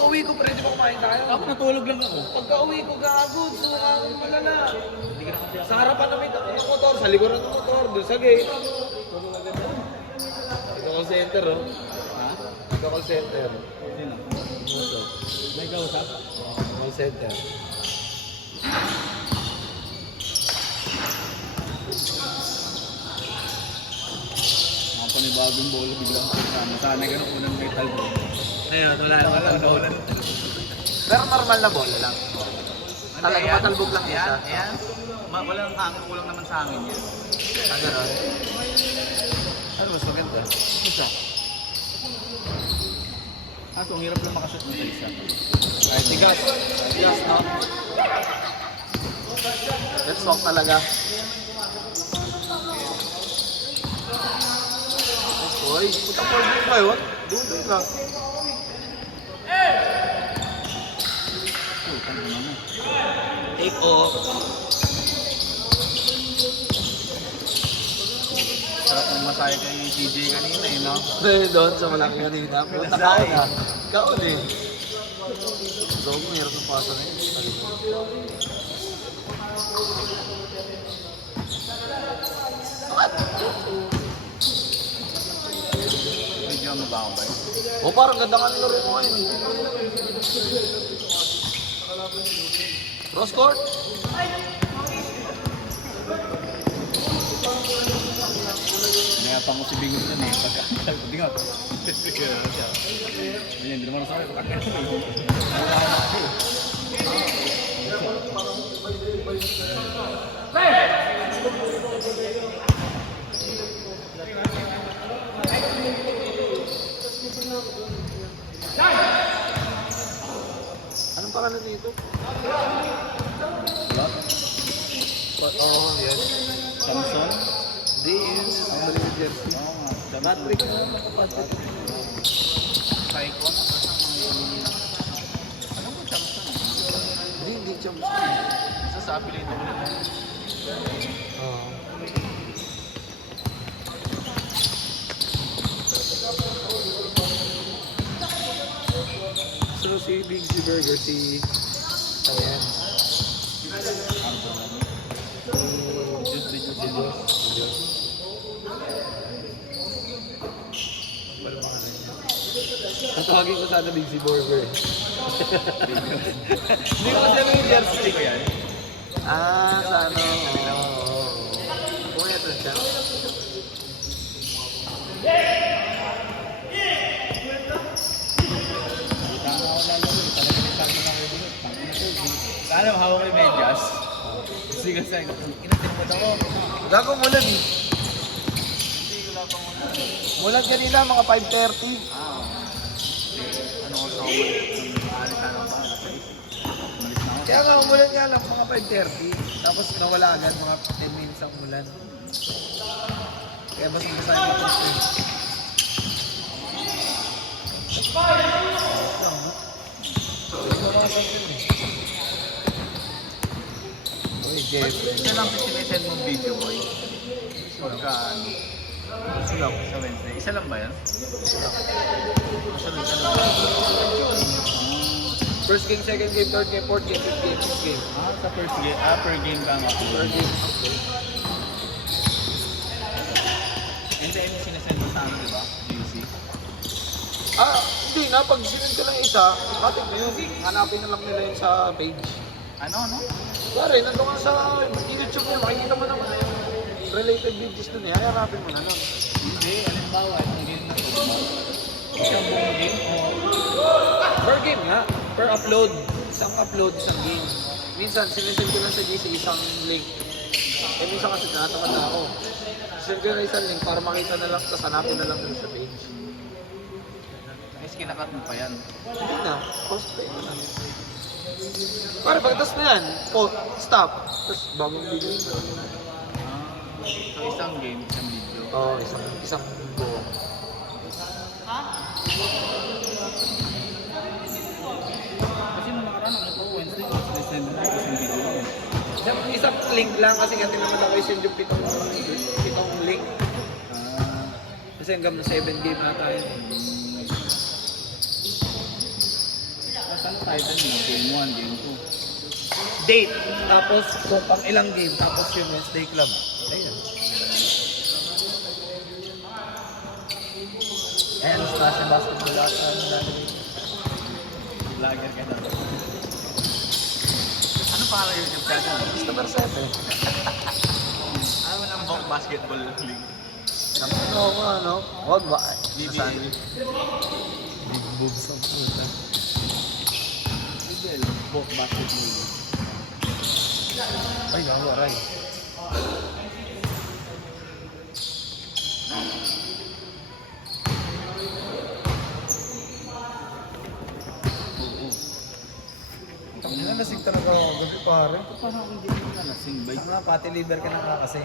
pagka-uwi ko, pwede ba kumain tayo? Ako natulog lang ako. Pagka-uwi ko, gagod, suka akong malala. Sa harapan namin ng motor, sa likuran ng motor, doon sa gate. Ito call center, oh. Ha? Ito call center. Sino? Motor. May kausap? Call center. Mga panibagong bola biglang sana. Sana ganun unang metal ball. Ngayon, wala naman ang bola. Wala. Pero normal na bola lang. Talaga matalbog lang isa. Ayan. Walang hangin, kulang naman sa hangin yan. Ah, gano'n. Ano mas maganda? Isa. Ang hirap lang makasat mo sa isa. Ay, tigas. Tigas, no? Let's walk talaga. Uy, puta po din ba yun? Dudoy ka. Take off. Sarap ng matay kay TJ kanina eh, no? Doon sa malaki kanina. Punta ka na. Kaon eh. So, kung hirap ng pasa na yun. Medyo ano ba ako ba yun? O, parang ganda nga nilaro mo ngayon. Cross court? Nayapang ko si Bingo dun eh. Pagkakasal ko, Bingo. Ayan, hindi naman sa akin. Pagkakasal ko. Anong pangalan nito? What? Oo, yan. Samson? Hindi, yun. Ang balik ng jersey. Oo nga. Patrick na naman ka, Patrick. Psycho? Ano ba Samson? Hindi champs. Isa sa apelido ko nila. Oo. So, si Big C Burger, si... Ayan. Tatawagin ko sana Big C Burger. Hindi ko kasi ano yung jersey ko yan. Ah, sa ano? Oo. Kung ito siya. Tama ako lalaro. Talaga may sakto na kayo dito. Sana mahawak ko yung medyas. Sige sa akin. Inatin mo daw. Gago mulan eh. Hindi ko lang pang una. Mulan kanina mga 5:30. Ano ko sa ulit? Alitan ako ba? Umalis na ako. Kaya nga umulan nga lang mga 5:30. Tapos nawala agad mga 10 minutes ang ulan. Kaya basang-basa yung ito. Uy, Jeff. Isa lang sinesend mong video boy. Pagka ano? Isa lang. Sa Wednesday. Isa lang ba yan? First game, second game, third game, fourth game, fifth game, sixth game. Sa first game. Per game ka nga. Per game. And then sinesend mo sa amin, di ba? GC. Hindi na. Pag sinend ko lang isa, atin mo yun. Hanapin na lang nila yun sa page. Ano? Pare, nandun ka sa YouTube mo, makikita mo naman na yung related videos dun eh. Hanapin mo na nun. Hindi. Halimbawa, itong game na ito. Isang buong game o... Per game nga. Per upload. Isang upload, isang game. Minsan, sinesend ko lang sa GC isang link. Eh, minsan kasi tinatamad na ako. Send ko na isang link para makita na lang, tapos hanapin na lang dun sa page. Guys, kinakat mo pa yan. Hindi na. Post play mo na. Pare, pagtas na yan. Stop. Tapos bagong video na. So isang game, isang video. Oo, isang buo. Kasi nung nakaraan, ano po, Wednesday, sinesend mo isang video lang. Isang link lang kasi naman ako isend yung pitong link. Kasi hanggang na 7 game na tayo. Saan title mo? Game 1, Game 2. Date. Tapos kung pang ilang game. Tapos yung Wednesday Club. Ayun. Ayan, smash and basketball lahat na natin. Vlogger ka na. Ano pangalan yung YouTube channel? Customer 7. Ano ng Bok Basketball League? Ano? Wag ba? BBA. Big boobs ang puta. Google, Bok Basketball League. Ay, aray. Ang nasig talaga ako gabi pare. Parang hindi mo nalasing ba? Nga, pati liver ka na nga kasi.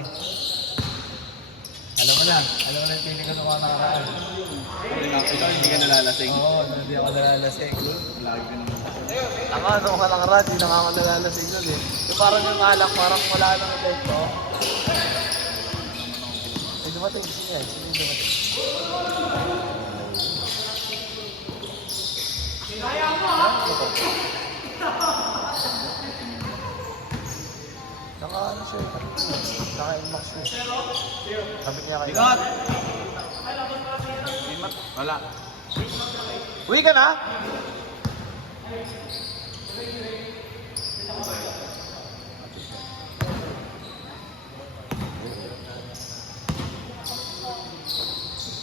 Alam mo na yung feeling ko nung mga nakaraan. Ikaw hindi ka nalalasing. Oo, hindi ako nalalasing. Vlog ka naman. Tama, nung ka nakaraan, hindi na nga ako nalalasing nun eh. Yung parang yung alak, parang wala nang effect ko. Ay, dumating, sige yan. Sige yung dumating. Kaya mo ha? Naka ano siya eh. Naka Inmax siya. Sabi niya kayo. Bigot! Wala. Uwi ka na?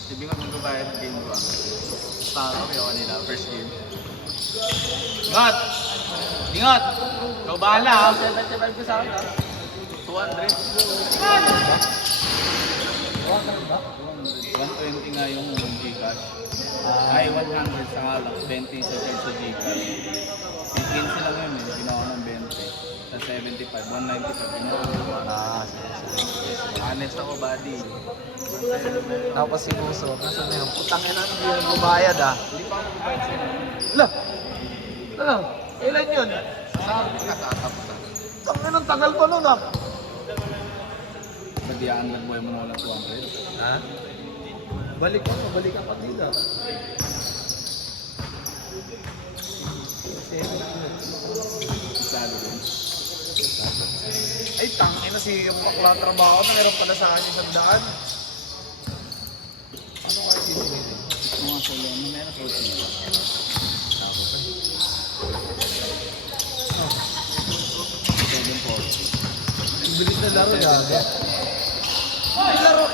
Si Bigot nagbabayad ng game 2. Para kami ako kanina, first game. Bigot! Bigot! Ikaw bahala ha? 75 ko sa akin ha? 200. 100 ba? 120 nga yung Gcash. Ay, 100 sa halak, 20 sa charge sa Gcash. 15 lang yun eh, ginawa ng 20. Sa 75, 195, ginawa ng 1. Ah, Honest ako, buddy. tapos si Muso, nasa na yun? Putang ina, hindi na bumayad ah. Hindi pa ako magbayad sa'yo. Ala! Ano? Kailan yun? Sabi ka, tatapusan. Tangin ang tagal pa nun ah. Badiyaan lang mo na walang 200. Ha? Balik ang partida. Isado rin. Ay, tangin na si yung bakla trabaho na meron pala sa akin 100. Ano kaya sisingin? Mga solo, ano meron kayo sila? Tapos ay. 740. Ang bilis na laro gaga.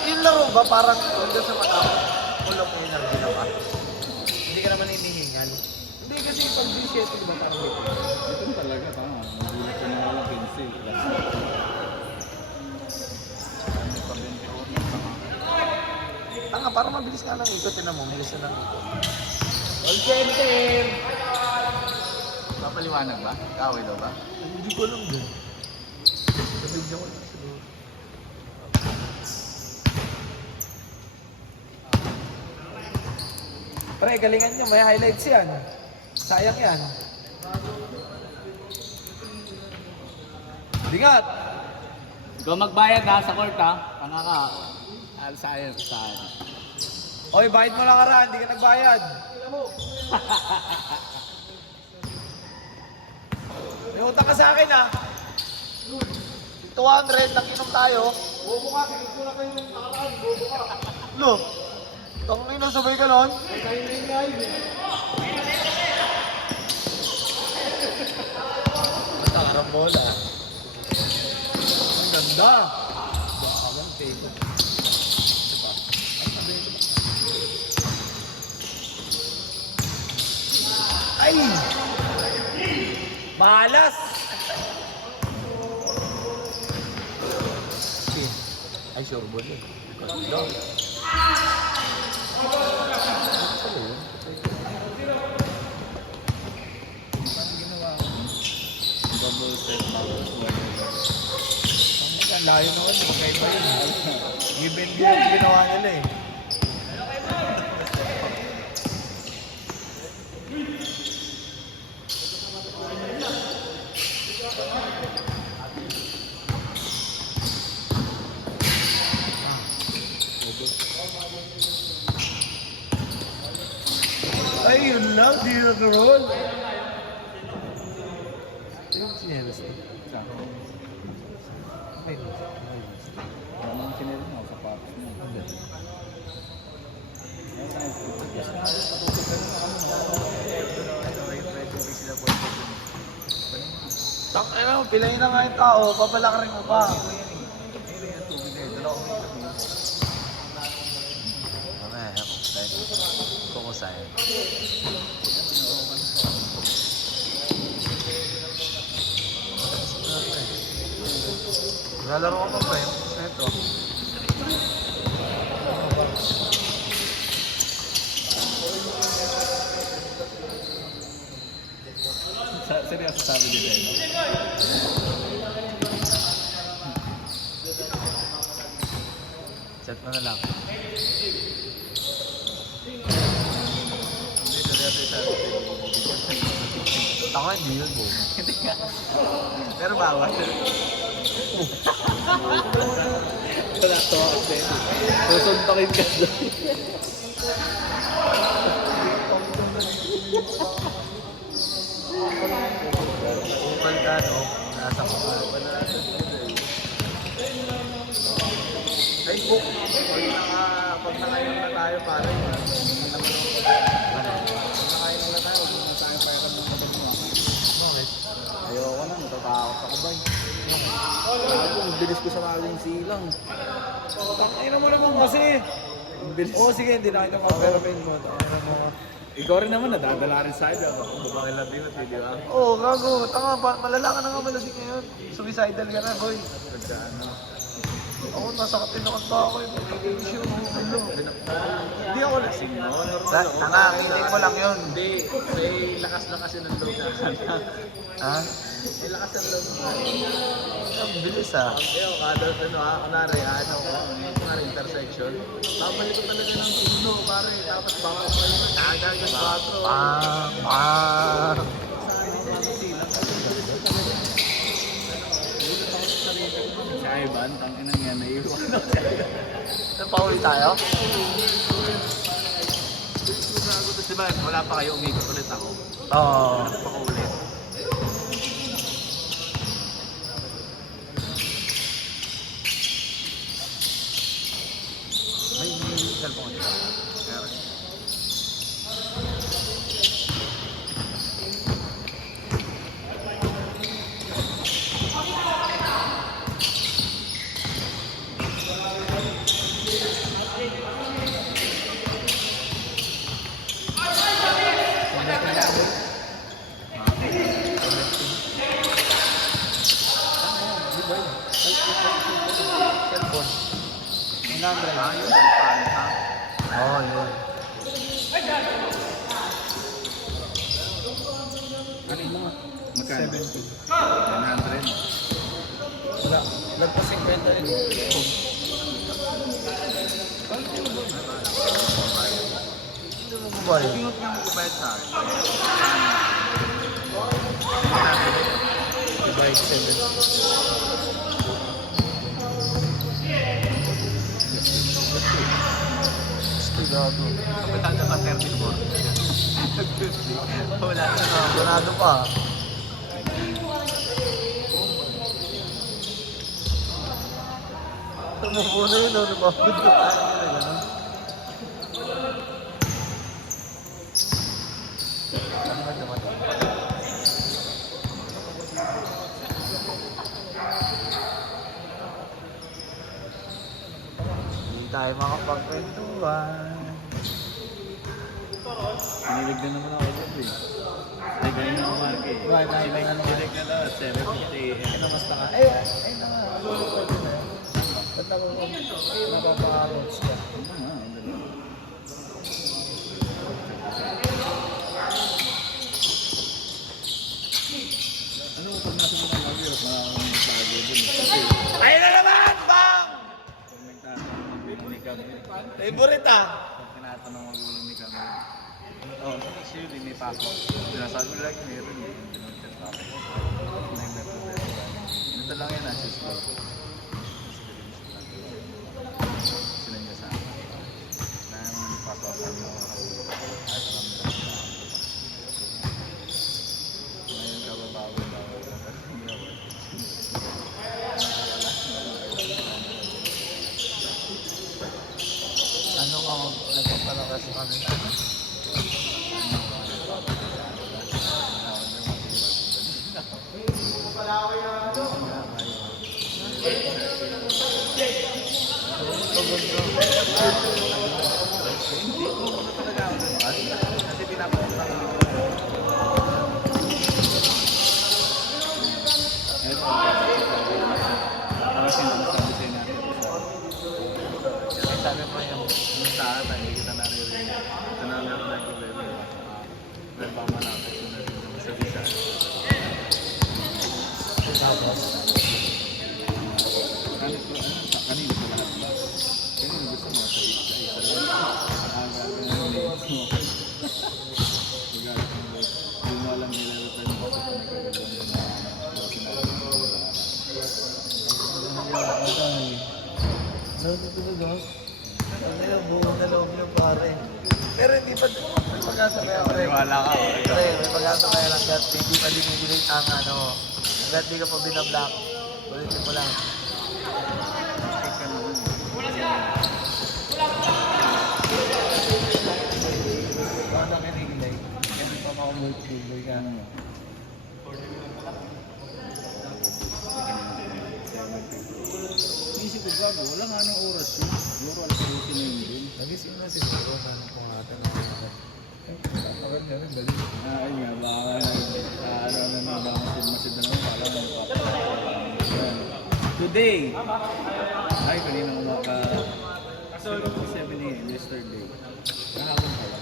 Yung laro ba parang hanggang sa mata kulong mo yung ginawa? Hindi ka naman hinihingal. Hindi kasi pag D7 ba parang dito? Ito talaga, tama. Magulat ko na wala 15. Ano pa 21? Tanga, parang mabilis nga lang ikot. Tinan mo, mabilis na lang ikot. All center! Papaliwanag ba? Kaway daw ba? Hindi ko alam din. Sabihin niya ko lang siguro. Pre, galingan niyo. May highlights yan. Sayang yan. Bingat! Ikaw magbayad ha sa court ha. Panaka. Sa'yo. Oy, bayad mo lang karaan. Hindi ka nagbayad. May utang ka sa akin ha. 200, nakinom tayo. Bobo ka, sige ko na kayo ng nakaraan. Bobo ka. Lo, tangin na sabay ka nun. Kayo na yung live eh. Basta karambola. Ang ganda. Baka bang table. Ay! Malas! Ay, sure ball yun. Ganda. Double step mouse. Ang layo naman, magkaiba yun. Given yun, ginawa nila eh. Ay, yun lang, di nag-roll. Yung sinelas na. Sa May no. ano ang sinero mo? Sapatos mo. Hindi. Tangina mo, pilayin na nga yung tao, papalakarin mo pa. Mamaya, kukusahin. Lalaro ko pa ba yung ito? Seryoso sabi dito eh. Chat mo na lang. Hindi, seryoso yung sabi dito. Ako hindi yun, bo. Hindi nga. Pero bawal. Wala to kasi. Tutuntakin ka doon. Kupal ka, no? Nasa ko ka. Facebook. Pag nakainom na tayo, pare. Nakainom na tayo, huwag na tayo pera ng kapag mo. Bakit? Ayoko na, natatakot ako ba? Bago, ang bilis ko sa maging silang. Tangina mo naman kasi. Ang bilis. Oo, sige, hindi na kita ka-operamin mo. Tangina mo. Ikaw rin naman, nadadala rin sa'yo. Bumakilabi mo, di ba? Oo, gago. Tanga, malala ka na nga malasing ngayon. Suicidal ka na, boy. Nagkaano. Ako, nasa katinokan pa ako yung medication. Ano? Hindi ako lasing. Tanga, kinig mo lang yun. Hindi, may lakas-lakas yun ang loob na. Ha? May lakas ang loob na. Ang bilis ah. Kaya kada kunwari intersection, babalik ko talaga ng uno, pare, tapos baka ko kayo na kagag yung 4. Pang! Pang! Kaya Ivan, tanginang yan, naiiwan ako. Pauwi tayo? Diba, wala pa kayo, umikot ulit ako. Oo. Pakaulit. May cellphone ko. Meron. Cellphone. 900. Ah, yun, pang ha? Oo, yun. Ano yung mga? Magkano? 70. 100. Wala. Lagpas 50 rin. Hindi mo kubayad. Pingot nga mo kubayad sa akin. Bike 7. Gago. Kapital na pa 34. Wala na. Abonado pa. Tumupuno yun, no? Napapagod ka tayo nila, gano'n. Ano ba naman? Hindi tayo makapagkwentuhan. Pinilig na naman ako dyan eh. Ay, ganyan na umaga eh. Bakit tayo na naman? Pinilig na lang, 7:50 AM. Ay, namas na nga. Ay na nga. Ano pa rin na yun? Ba't ako napapa-roads ka? Ano nga, ang dali. Ano pag nasa mga mag-iot, maraming bago dun. Kasi Ayun na naman! Bang! pag nagtatanong ni kami, Favorite ah! pag tinatanong magulang ni kami, oh, usually may pasok. Sinasabi nila, meron eh. Hindi naman siya pasok. Ito lang yan, nasa school. Sila niya sa akin. Nang pasok kami ako. At kami lang sa akin. Ngayon, kababawi daw. Tapos, Kanina sa lahat ba? Kanina gusto mo sa isa lang. Gagawin mo. Hindi mo alam nilalatan mo kasi nagkagawin mo na sinabi mo natutulog ako. Ano yung buong na loob yung pare. Pero hindi pa, may pag-asa kaya pre. Maniwala ka. Pre, may pag-asa kaya lang hanggat hindi pa dinidinig ang ano. Hanggat di ka pa binablock. Ulitin mo lang. Paano kinigilay? Kaya hindi pa makumultigilay ka. Isip ko gago, wala nga ng oras yun. Siguro alas 12 na yun din. Nagising na siguro. Sana po natin. Tagal niya rin, dali. Ayun nga, baka ano na baka masid na naman pala. Today! Ay, kanina umaka 7 a.m. yesterday. Kahapon pala.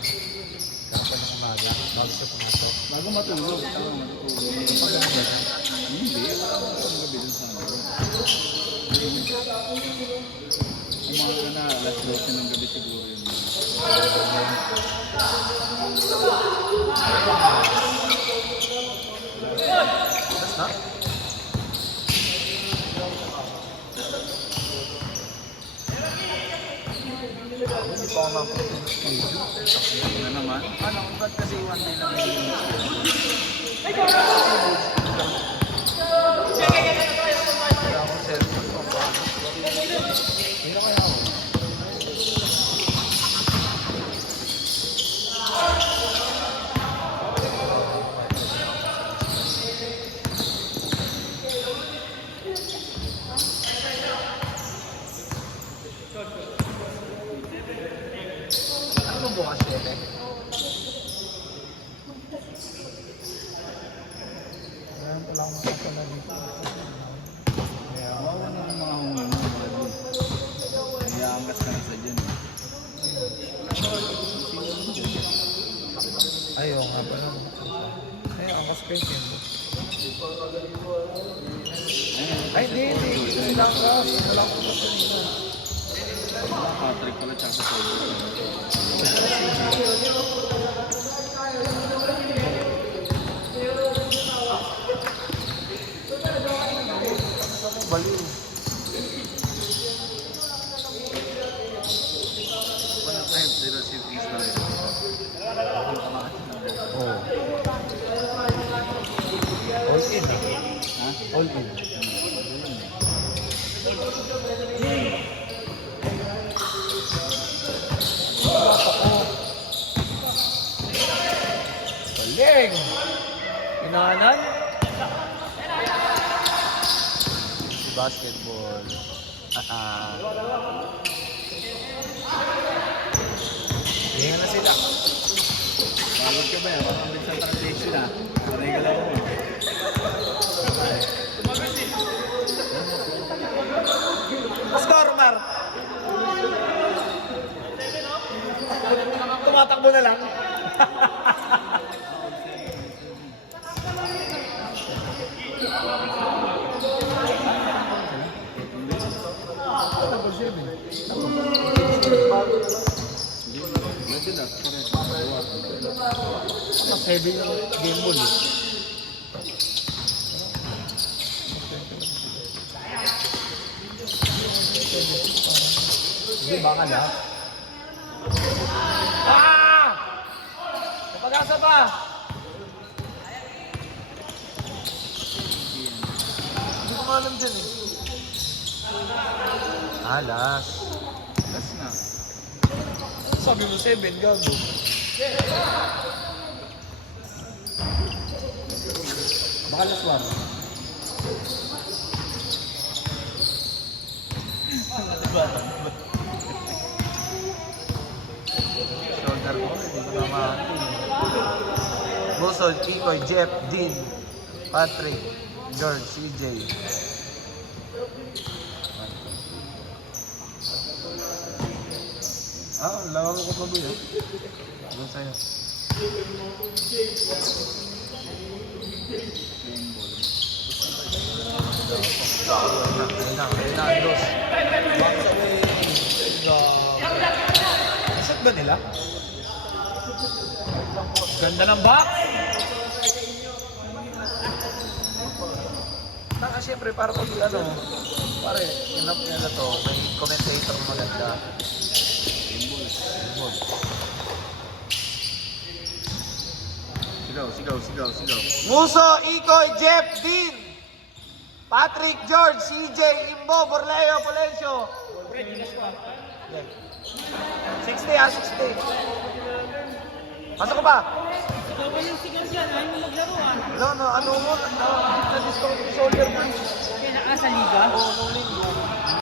Kapan ng umaga. Bago siya pumasok. Bago matulog. Tama, matulog. Hindi, wala akong pang gabi dun sa amin. Umaga na, alas 12 ng gabi siguro yun. Tapos na? Hindi pa ako mapunta ng schedule. Ano naman? Ano, ba't kasi one day lang yung kaya ako cellphone ko pa. Hindi kaya ako. Ano ba bukas, Pepe? Ngayon pa lang makasala dito. Kaya ako. Bawa na ng mga hungi mo. Iyaangas ka na sa dyan. Ayaw nga pala. Ay, ang kaspes yun. Ay, hindi. Ilang ka. Wala ko pa kanina. Patrick pala tsaka sa Baliw. Wala tayo, zero si Israel. Oh. All in. Ha? All in. Galing! Inahanan? Basketball. Hinga na sila. Pagod ka ba yan? Makalit sa transition ha? Panay ka lang mo. Score, Mar! Tumatakbo na lang. Wala sila. Mas heavy yung game ball eh. Hindi, baka na. Ah! Kapag-asa pa! Hindi ko nga alam dyan eh. Alas. Last na. Sabi mo 7, gago. Baka last one. Shoulder ko, hindi ko naman. Busol, Kikoy, Jeff, Dean, Patrick, George, CJ. Laro ko pa ba yun? Doon sa'yo. Playing ball. Ayun na, Andros. Box away. Shot ba nila? Ganda ng box! Taka syempre, para pag ano, pare, inap niya na to, may commentator na maganda. Sigaw. Muso, Ikoy, Jeff, Dean, Patrick, George, CJ, Imbo, Borleo, Polencio. 60 ha, 60. Pasok ko ba? Walang sigaw dyan, ayaw mo maglaruan. No, ano mo, na-discount yung shoulder man. Kaya naka sa liga? Oo, no linggo.